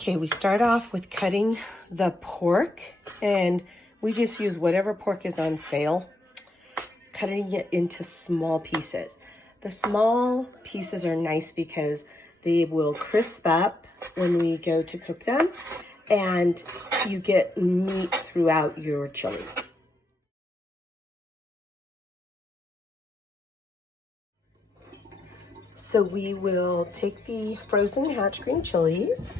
Okay, we start off with cutting the pork, and we just use whatever pork is on sale, cutting it into small pieces. The small pieces are nice because they will crisp up when we go to cook them, and you get meat throughout your chili. So we will take the frozen hatch green chilies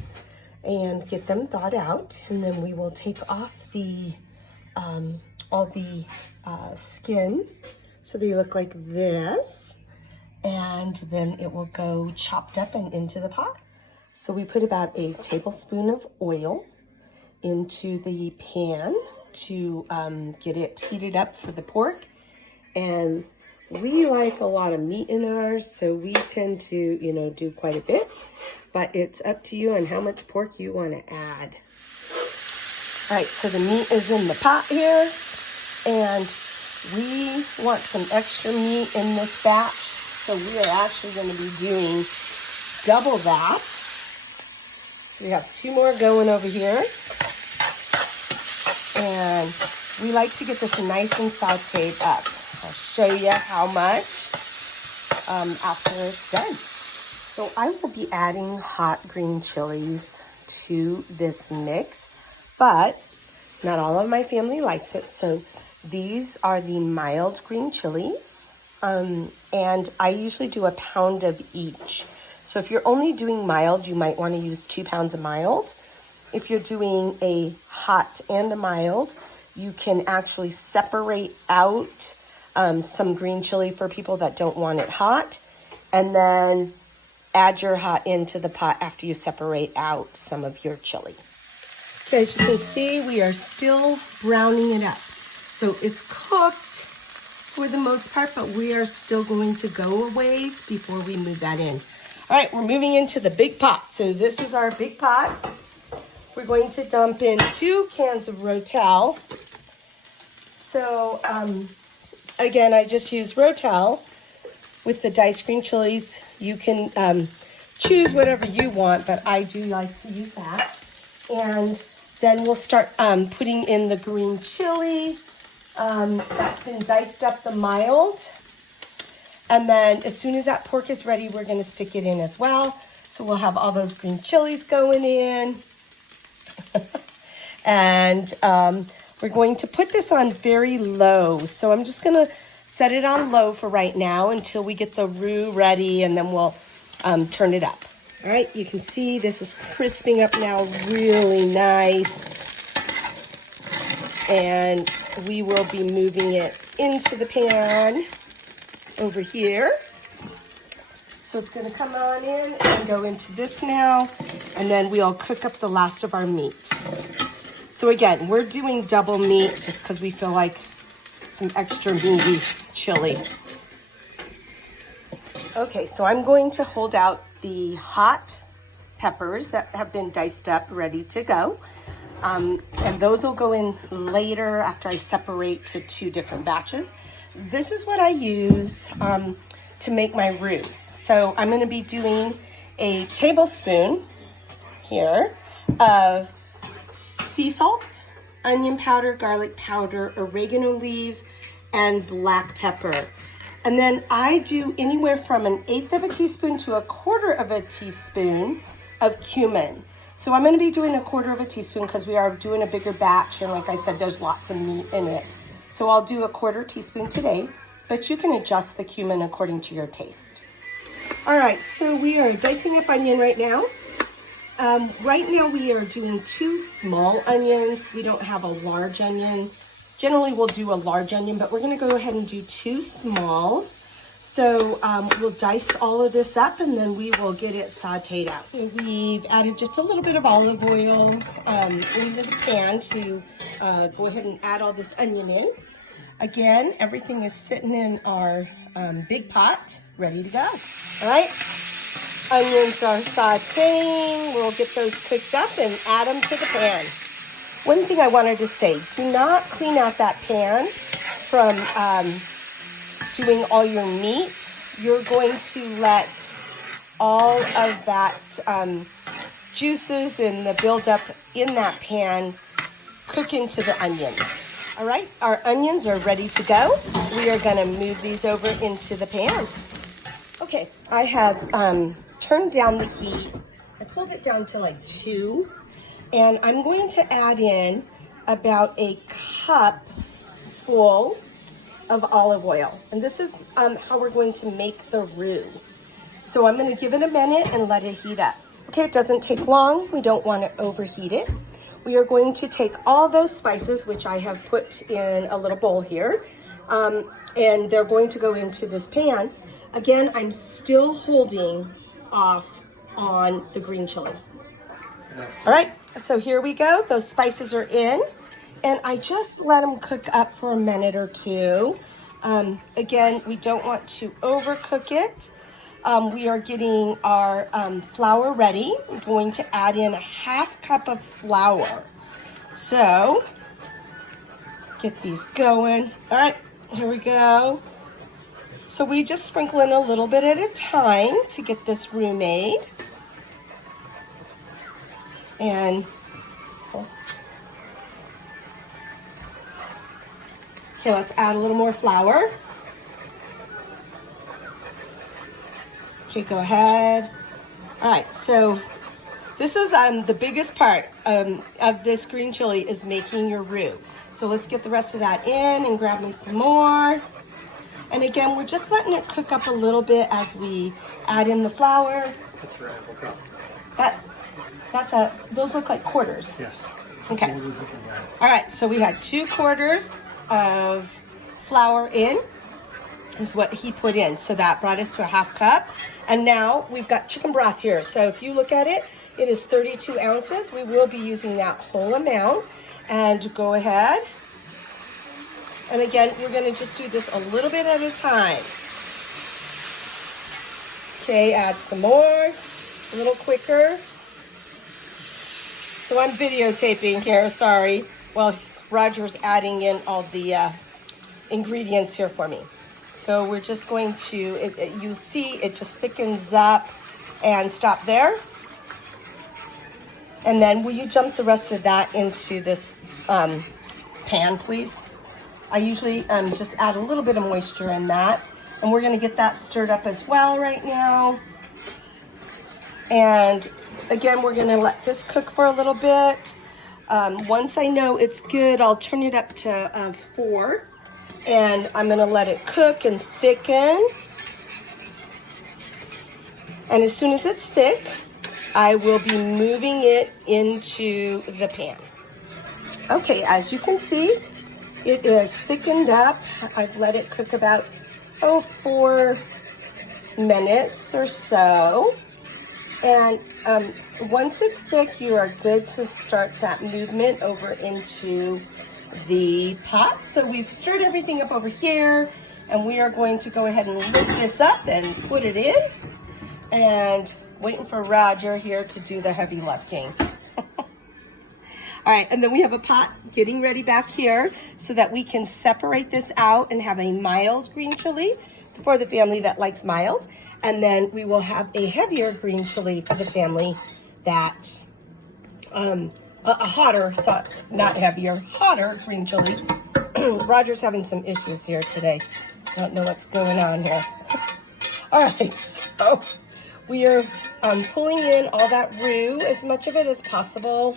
and get them thawed out, and then we will take off the all the skin so they look like this, and then it will go chopped up and into the pot. So we put about a tablespoon of oil into the pan to get it heated up for the pork, and we like a lot of meat in ours, so we tend to, do quite a bit, but it's up to you on how much pork you want to add. All right, so the meat is in the pot here, and we want some extra meat in this batch, so we are actually going to be doing double that. So we have 2 more going over here, and we like to get this nice and sauteed up. I'll show you how much after it's done. So I will be adding hot green chilies to this mix, but not all of my family likes it. So these are the mild green chilies, and I usually do a pound of each. So if you're only doing mild, you might want to use 2 pounds of mild. If you're doing a hot and a mild, you can actually separate out some green chili for people that don't want it hot, and then add your hot into the pot after you separate out some of your chili. Okay, as you can see, we are still browning it up. So it's cooked for the most part, but we are still going to go a ways before we move that in. All right, we're moving into the big pot. So this is our big pot. We're going to dump in 2 cans of Rotel. So, again, I just use Rotel with the diced green chilies. You can choose whatever you want, but I do like to use that. And then we'll start putting in the green chili that's been diced up, the mild. And then as soon as that pork is ready, we're going to stick it in as well. So we'll have all those green chilies going in. And we're going to put this on very low. So I'm just going to set it on low for right now until we get the roux ready, and then we'll turn it up. All right, you can see this is crisping up now really nice. And we will be moving it into the pan over here. So it's going to come on in and go into this now, and then we'll cook up the last of our meat. So again, we're doing double meat just because we feel like some extra meaty chili. Okay, so I'm going to hold out the hot peppers that have been diced up, ready to go. And those will go in later after I separate to 2 different batches. This is what I use to make my roux. So I'm going to be doing a tablespoon here of sea salt, onion powder, garlic powder, oregano leaves, and black pepper. And then I do anywhere from 1/8 of a teaspoon to 1/4 of a teaspoon of cumin. So I'm going to be doing 1/4 of a teaspoon because we are doing a bigger batch, and like I said, there's lots of meat in it. So I'll do 1/4 teaspoon today, but you can adjust the cumin according to your taste. All right, so we are dicing up onion right now. Right now we are doing 2 small onions. We don't have a large onion. Generally we'll do a large onion, but we're going to go ahead and do 2 smalls. So we'll dice all of this up, and then we will get it sauteed out. So we've added just a little bit of olive oil into the pan to go ahead and add all this onion in. Again, everything is sitting in our big pot, ready to go. All right, onions are sauteing. We'll get those cooked up and add them to the pan. One thing I wanted to say, do not clean out that pan from doing all your meat. You're going to let all of that juices and the buildup in that pan cook into the onions. All right, our onions are ready to go. We are gonna move these over into the pan. Okay, I have turned down the heat. I pulled it down to like 2, and I'm going to add in about a cup full of olive oil. And this is how we're going to make the roux. So I'm gonna give it a minute and let it heat up. Okay, it doesn't take long. We don't want to overheat it. We are going to take all those spices, which I have put in a little bowl here, and they're going to go into this pan. Again, I'm still holding off on the green chili. All right, so here we go. Those spices are in, and I just let them cook up for a minute or 2. Again, we don't want to overcook it. We are getting our flour ready. I'm going to add in a 1/2 cup of flour. So, get these going. All right, here we go. So we just sprinkle in a little bit at a time to get this roux made. And, okay, let's add a little more flour. Okay, go ahead. All right, so this is the biggest part of this green chili is making your roux. So let's get the rest of that in and grab me some more. And again, we're just letting it cook up a little bit as we add in the flour. Those look like quarters. Yes. Okay. All right, so we had 2 quarters of flour in. Is what he put in. So that brought us to a 1/2 cup. And now we've got chicken broth here. So if you look at it, it is 32 ounces. We will be using that whole amount. And go ahead. And again, we're going to just do this a little bit at a time. Okay, add some more. A little quicker. So I'm videotaping here, sorry. While Roger's adding in all the ingredients here for me. So we're just going to, you see it just thickens up, and stop there. And then will you jump the rest of that into this pan, please? I usually just add a little bit of moisture in that. And we're gonna get that stirred up as well right now. And again, we're gonna let this cook for a little bit. Once I know it's good, I'll turn it up to 4. And I'm gonna let it cook and thicken. And as soon as it's thick, I will be moving it into the pan. Okay, as you can see, it is thickened up. I've let it cook about, 4 minutes or so. And once it's thick, you are good to start that movement over into the pot. So we've stirred everything up over here, and we are going to go ahead and lift this up and put it in. And waiting for Roger here to do the heavy lifting. All right, and then we have a pot getting ready back here so that we can separate this out and have a mild green chili for the family that likes mild. And then we will have a heavier green chili for the family that, a hotter, so not heavier, hotter green chili. Roger's having some issues here today. I don't know what's going on here. All right, so we are pulling in all that roux, as much of it as possible.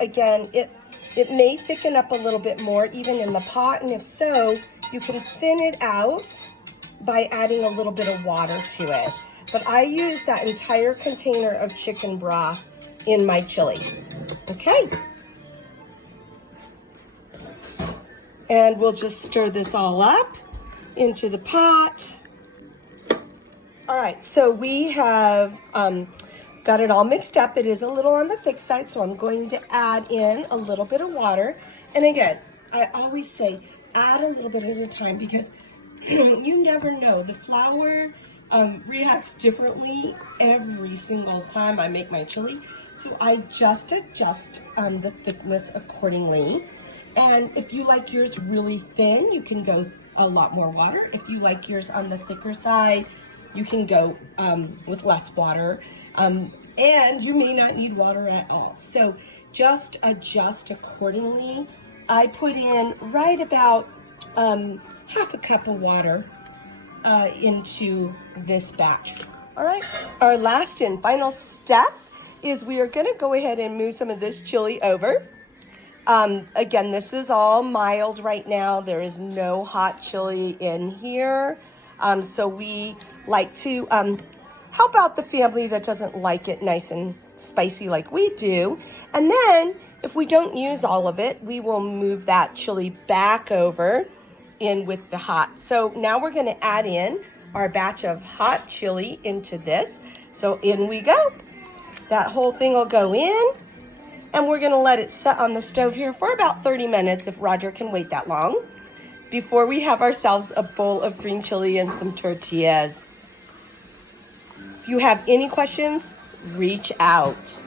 Again, it may thicken up a little bit more even in the pot, and if so, you can thin it out by adding a little bit of water to it. But I use that entire container of chicken broth in my chili. Okay. And we'll just stir this all up into the pot. All right, so we have got it all mixed up. It is a little on the thick side, so I'm going to add in a little bit of water. And again, I always say add a little bit at a time because you never know. The flour reacts differently every single time I make my chili. So I just adjust the thickness accordingly. And if you like yours really thin, you can go a lot more water. If you like yours on the thicker side, you can go with less water. And you may not need water at all. So just adjust accordingly. I put in right about half a cup of water into this batch. All right, our last and final step is we are gonna go ahead and move some of this chili over. Again, this is all mild right now. There is no hot chili in here. So we like to help out the family that doesn't like it nice and spicy like we do. And then if we don't use all of it, we will move that chili back over in with the hot. So now we're gonna add in our batch of hot chili into this. So in we go. That whole thing will go in, and we're gonna let it set on the stove here for about 30 minutes if Roger can wait that long, before we have ourselves a bowl of green chili and some tortillas. If you have any questions, reach out.